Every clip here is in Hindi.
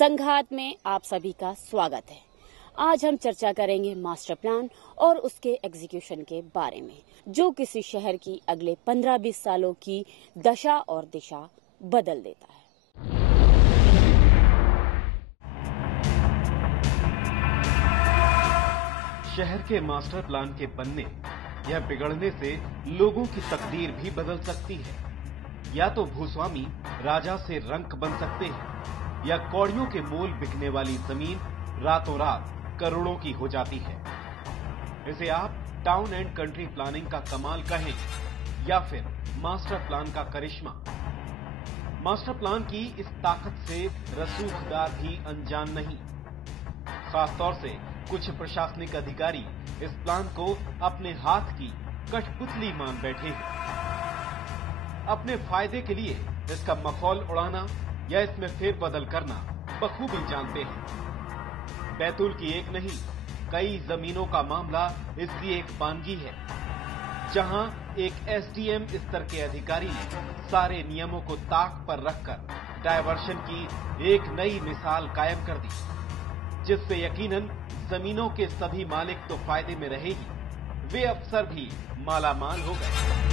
संघात में आप सभी का स्वागत है। आज हम चर्चा करेंगे मास्टर प्लान और उसके एग्जीक्यूशन के बारे में, जो किसी शहर की अगले 15-20 सालों की दशा और दिशा बदल देता है। शहर के मास्टर प्लान के बनने या बिगड़ने से लोगों की तकदीर भी बदल सकती है। या तो भूस्वामी राजा से रंक बन सकते हैं, या कौड़ियों के मोल बिकने वाली जमीन रातों रात करोड़ों की हो जाती है। इसे आप टाउन एंड कंट्री प्लानिंग का कमाल कहें या फिर मास्टर प्लान का करिश्मा। मास्टर प्लान की इस ताकत से रसूखदार भी अनजान नहीं। खासतौर से कुछ प्रशासनिक अधिकारी इस प्लान को अपने हाथ की कठपुतली मान बैठे हैं। अपने फायदे के लिए इसका मखौल उड़ाना या इसमें फेरबदल करना बखूबी जानते हैं। बैतूल की एक नहीं, कई जमीनों का मामला इसकी एक बानगी है, जहां एक एसडीएम स्तर के अधिकारी ने सारे नियमों को ताक पर रखकर डायवर्शन की एक नई मिसाल कायम कर दी, जिससे यकीनन जमीनों के सभी मालिक तो फायदे में रहे ही, वे अफसर भी मालामाल हो गए।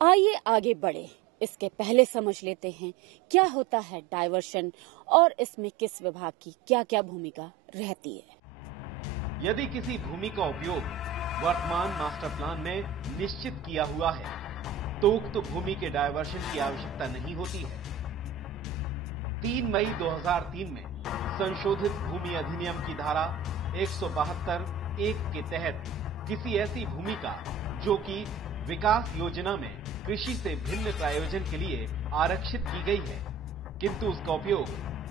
आइए आगे बढ़े। इसके पहले समझ लेते हैं क्या होता है डायवर्शन और इसमें किस विभाग की क्या क्या भूमिका रहती है। यदि किसी भूमि का उपयोग वर्तमान मास्टर प्लान में निश्चित किया हुआ है, तो उक्त तो भूमि के डायवर्शन की आवश्यकता नहीं होती है। 3 मई 2003 में संशोधित भूमि अधिनियम की धारा 172(1) के तहत किसी ऐसी भूमि का जो कि विकास योजना में कृषि से भिन्न प्रायोजन के लिए आरक्षित की गई है, किंतु उसका उपयोग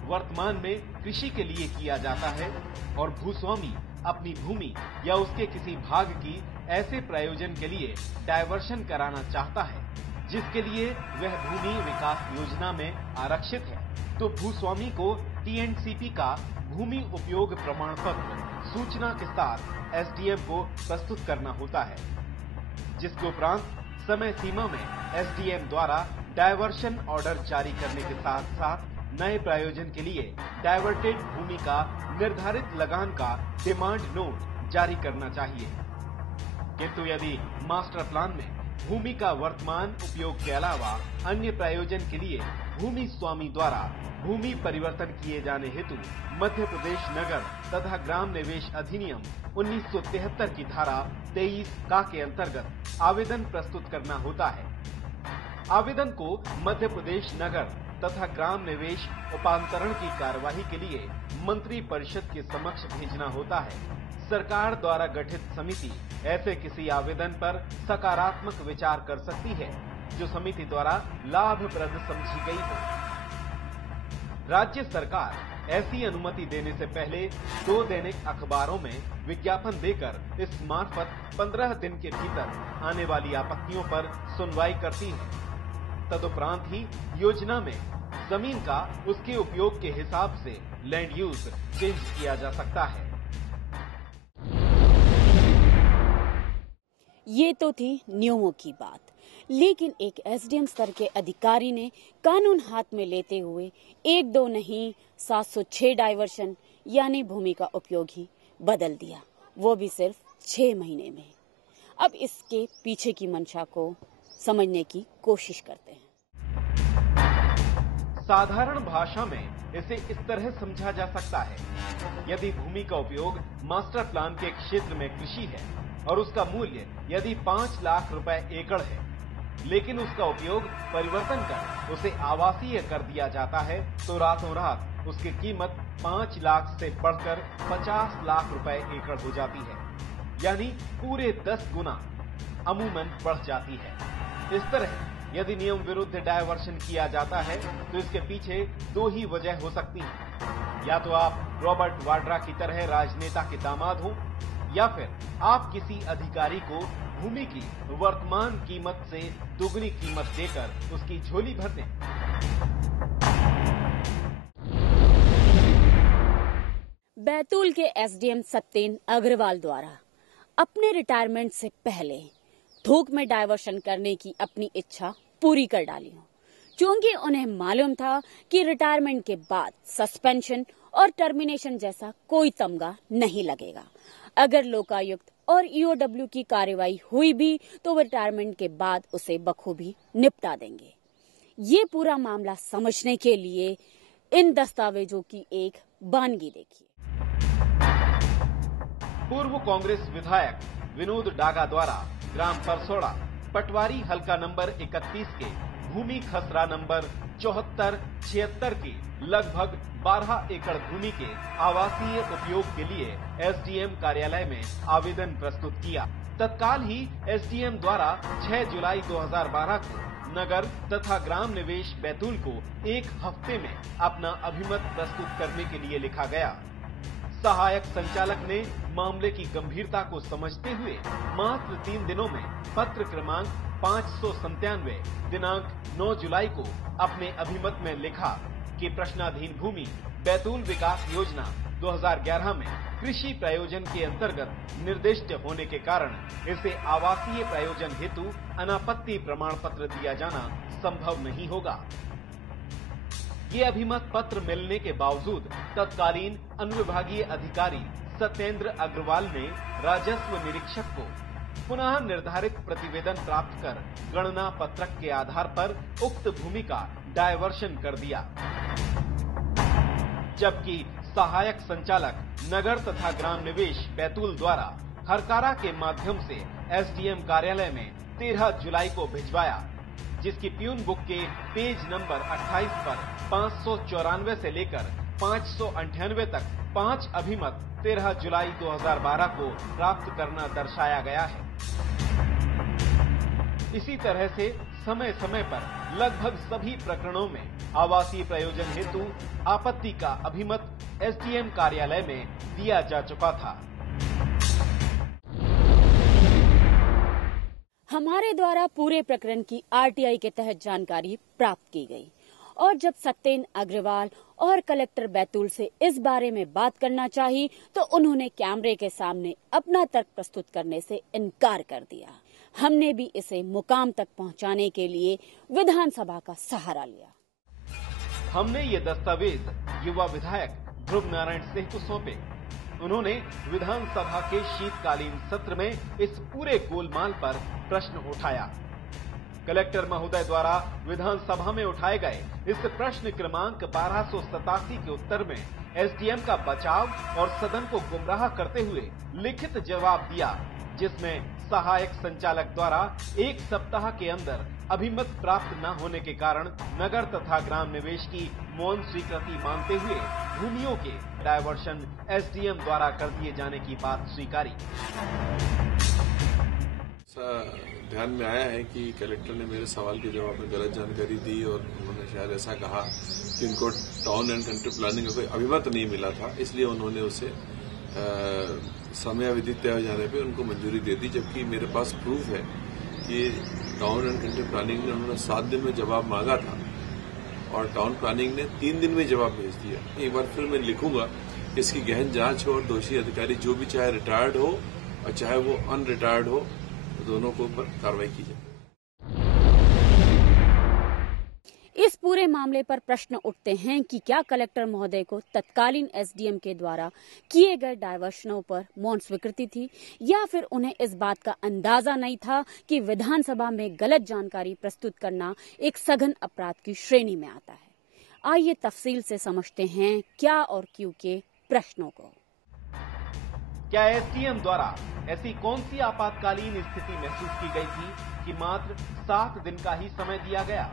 वर्तमान में कृषि के लिए किया जाता है, और भूस्वामी अपनी भूमि या उसके किसी भाग की ऐसे प्रयोजन के लिए डायवर्शन कराना चाहता है जिसके लिए वह भूमि विकास योजना में आरक्षित है, तो भूस्वामी को टीएनसीपी का भूमि उपयोग प्रमाण पत्र सूचना के साथ एसडीएम को प्रस्तुत करना होता है, जिसके उपरांत समय सीमा में एसडीएम द्वारा डायवर्शन ऑर्डर जारी करने के साथ साथ नए प्रायोजन के लिए डायवर्टेड भूमि का निर्धारित लगान का डिमांड नोट जारी करना चाहिए। किंतु यदि मास्टर प्लान में भूमि का वर्तमान उपयोग के अलावा अन्य प्रायोजन के लिए भूमि स्वामी द्वारा भूमि परिवर्तन किए जाने हेतु मध्य प्रदेश नगर तथा ग्राम निवेश अधिनियम 1973 की धारा 23 का के अंतर्गत आवेदन प्रस्तुत करना होता है। आवेदन को मध्य प्रदेश नगर तथा ग्राम निवेश उपांतरण की कार्यवाही के लिए मंत्री परिषद के समक्ष भेजना होता है। सरकार द्वारा गठित समिति ऐसे किसी आवेदन पर सकारात्मक विचार कर सकती है जो समिति द्वारा लाभप्रद समझी गई हो। राज्य सरकार ऐसी अनुमति देने से पहले 2 दैनिक अखबारों में विज्ञापन देकर इस मार्फत 15 दिन के भीतर आने वाली आपत्तियों पर सुनवाई करती है। तदुपरांत ही योजना में जमीन का उसके उपयोग के हिसाब से लैंड यूज चेंज किया जा सकता है। ये तो थी नियमों की बात, लेकिन एक एसडीएम स्तर के अधिकारी ने कानून हाथ में लेते हुए 1-2 नहीं 706 डायवर्शन यानी भूमि का उपयोग ही बदल दिया, वो भी सिर्फ 6 महीने में। अब इसके पीछे की मंशा को समझने की कोशिश करते हैं। साधारण भाषा में इसे इस तरह समझा जा सकता है, यदि भूमि का उपयोग मास्टर प्लान के क्षेत्र में कृषि है और उसका मूल्य यदि 5 लाख रुपए एकड़ है, लेकिन उसका उपयोग परिवर्तन कर उसे आवासीय कर दिया जाता है, तो रातों रात उसकी कीमत 5 लाख से बढ़कर 50 लाख रुपए एकड़ हो जाती है, यानी पूरे 10 गुना अमूमन बढ़ जाती है। इस तरह यदि नियम विरुद्ध डायवर्शन किया जाता है तो इसके पीछे 2 ही वजह हो सकती हैं। या तो आप रॉबर्ट वाड्रा की तरह राजनेता के दामाद हो, या फिर आप किसी अधिकारी को भूमि की वर्तमान कीमत से दुगनी कीमत देकर उसकी झोली भर दें। बैतूल के एसडीएम सत्येन अग्रवाल द्वारा अपने रिटायरमेंट से पहले थोक में डायवर्शन करने की अपनी इच्छा पूरी कर डाली हो। क्योंकि उन्हें मालूम था कि रिटायरमेंट के बाद सस्पेंशन और टर्मिनेशन जैसा कोई तमगा नहीं लगेगा। अगर लोकायुक्त और ईओडब्ल्यू की कार्रवाई हुई भी तो रिटायरमेंट के बाद उसे बखूबी निपटा देंगे। ये पूरा मामला समझने के लिए इन दस्तावेजों की एक वानगी देखिए। पूर्व कांग्रेस विधायक विनोद डागा द्वारा ग्राम परसोड़ा पटवारी हल्का नंबर 31 के भूमि खसरा नंबर 74-76 की लगभग 12 एकड़ भूमि के आवासीय उपयोग के लिए एसडीएम कार्यालय में आवेदन प्रस्तुत किया। तत्काल ही एसडीएम द्वारा 6 जुलाई 2012 को नगर तथा ग्राम निवेश बैतूल को एक हफ्ते में अपना अभिमत प्रस्तुत करने के लिए लिखा गया। सहायक संचालक ने मामले की गंभीरता को समझते हुए मात्र 3 दिनों में पत्र क्रमांक 597 दिनांक 9 जुलाई को अपने अभिमत में लिखा कि प्रश्नाधीन भूमि बैतूल विकास योजना 2011 में कृषि प्रयोजन के अंतर्गत निर्दिष्ट होने के कारण इसे आवासीय प्रयोजन हेतु अनापत्ति प्रमाण पत्र दिया जाना संभव नहीं होगा। ये अभिमत पत्र मिलने के बावजूद तत्कालीन अनुविभागीय अधिकारी सत्येंद्र अग्रवाल ने राजस्व निरीक्षक को पुनः निर्धारित प्रतिवेदन प्राप्त कर गणना पत्रक के आधार पर उक्त भूमि का डायवर्शन कर दिया, जबकि सहायक संचालक नगर तथा ग्राम निवेश बैतूल द्वारा हरकारा के माध्यम से एसडीएम कार्यालय में 13 जुलाई को भिजवाया, जिसकी प्यून बुक के पेज नंबर 28 पर 594 से लेकर 598 तक 5 अभिमत 13 जुलाई 2012 को प्राप्त करना दर्शाया गया है। इसी तरह से समय समय पर लगभग सभी प्रकरणों में आवासीय प्रयोजन हेतु आपत्ति का अभिमत एसडीएम कार्यालय में दिया जा चुका था। हमारे द्वारा पूरे प्रकरण की आरटीआई के तहत जानकारी प्राप्त की गई और जब सत्येंद्र अग्रवाल और कलेक्टर बैतूल से इस बारे में बात करना चाही तो उन्होंने कैमरे के सामने अपना तर्क प्रस्तुत करने से इनकार कर दिया। हमने भी इसे मुकाम तक पहुंचाने के लिए विधानसभा का सहारा लिया। हमने ये दस्तावेज युवा विधायक ध्रुव नारायण सिंह को सौंपे। उन्होंने विधानसभा के शीतकालीन सत्र में इस पूरे गोलमाल पर प्रश्न उठाया। कलेक्टर महोदय द्वारा विधानसभा में उठाए गए इस प्रश्न क्रमांक 1287 के उत्तर में एसडीएम का बचाव और सदन को गुमराह करते हुए लिखित जवाब दिया, जिसमें सहायक संचालक द्वारा 1 सप्ताह के अंदर अभिमत प्राप्त न होने के कारण नगर तथा ग्राम निवेश की मौन स्वीकृति मानते हुए भूमियों के डायवर्शन एसडीएम द्वारा कर दिए जाने की बात स्वीकारी। ध्यान में आया है कि कलेक्टर ने मेरे सवाल के जवाब में गलत जानकारी दी और उन्होंने शायद ऐसा कहा कि उनको टाउन एंड कंट्री प्लानिंग का कोई अभिमत नहीं मिला था, इसलिए उन्होंने उसे समयावधि तय हो जाने पे उनको मंजूरी दे दी, जबकि मेरे पास प्रूफ है कि टाउन एंड कंट्री प्लानिंग ने उन्होंने 7 दिन में जवाब मांगा था और टाउन प्लानिंग ने 3 दिन में जवाब भेज दिया। एक बार फिर मैं लिखूंगा, इसकी गहन जांच हो और दोषी अधिकारी जो भी चाहे रिटायर्ड हो और चाहे वो अनरिटायर्ड हो, दोनों को ऊपर कार्रवाई की जाए। इस पूरे मामले पर प्रश्न उठते हैं कि क्या कलेक्टर महोदय को तत्कालीन एसडीएम के द्वारा किए गए डायवर्शनों पर मौन स्वीकृति थी या फिर उन्हें इस बात का अंदाजा नहीं था कि विधानसभा में गलत जानकारी प्रस्तुत करना एक सघन अपराध की श्रेणी में आता है। आइए तफसील से समझते हैं क्या और क्यों के प्रश्नों को। क्या एसडीएम द्वारा ऐसी कौन सी आपातकालीन स्थिति महसूस की गई थी कि मात्र 7 दिन का ही समय दिया गया?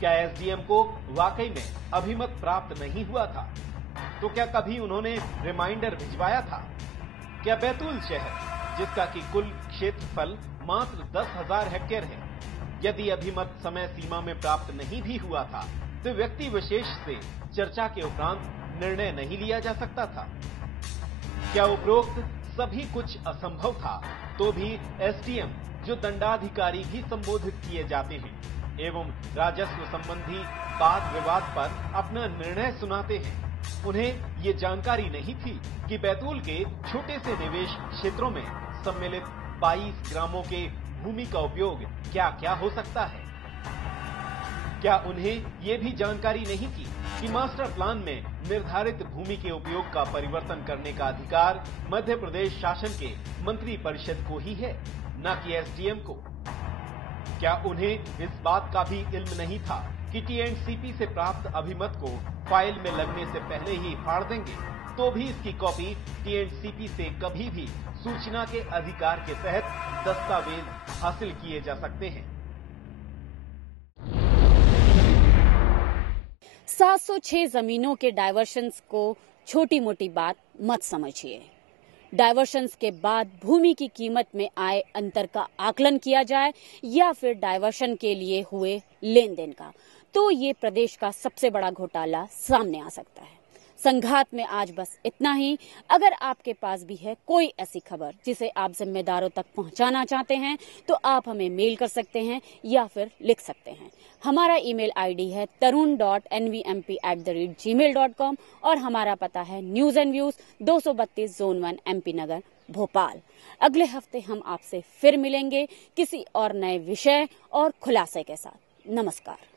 क्या एसडीएम को वाकई में अभिमत प्राप्त नहीं हुआ था? तो क्या कभी उन्होंने रिमाइंडर भिजवाया था? क्या बैतूल शहर, जिसका कि कुल क्षेत्रफल मात्र 10,000 हेक्टेयर है, यदि अभिमत समय सीमा में प्राप्त नहीं भी हुआ था तो व्यक्ति विशेष से चर्चा के उपरांत निर्णय नहीं लिया जा सकता था? क्या उपरोक्त सभी कुछ असंभव था तो भी एसडीएम, जो दंडाधिकारी भी संबोधित किए जाते हैं एवं राजस्व संबंधी वाद विवाद पर अपना निर्णय सुनाते हैं, उन्हें ये जानकारी नहीं थी कि बैतूल के छोटे से निवेश क्षेत्रों में सम्मिलित 22 ग्रामों के भूमि का उपयोग क्या क्या हो सकता है? क्या उन्हें ये भी जानकारी नहीं थी कि मास्टर प्लान में निर्धारित भूमि के उपयोग का परिवर्तन करने का अधिकार मध्य प्रदेश शासन के मंत्री परिषद को ही है, न कि एसडीएम को? क्या उन्हें इस बात का भी इल्म नहीं था कि टीएंडसीपी से प्राप्त अभिमत को फाइल में लगने से पहले ही फाड़ देंगे, तो भी इसकी कॉपी टीएंडसीपी से कभी भी सूचना के अधिकार के तहत दस्तावेज हासिल किए जा सकते हैं। 706 जमीनों के डायवर्शंस को छोटी मोटी बात मत समझिए। डायवर्शंस के बाद भूमि की कीमत में आए अंतर का आकलन किया जाए या फिर डायवर्शन के लिए हुए लेन देन का, तो ये प्रदेश का सबसे बड़ा घोटाला सामने आ सकता है। संघात में आज बस इतना ही। अगर आपके पास भी है कोई ऐसी खबर जिसे आप जिम्मेदारों तक पहुंचाना चाहते हैं तो आप हमें मेल कर सकते हैं या फिर लिख सकते हैं। हमारा ईमेल आईडी है tarun.nvmp@gmail.com और हमारा पता है news and views 232 zone 1 MP Nagar Bhopal. अगले हफ्ते हम आपसे फिर मिलेंगे किसी और नए विषय और खुलासे के साथ। नमस्कार।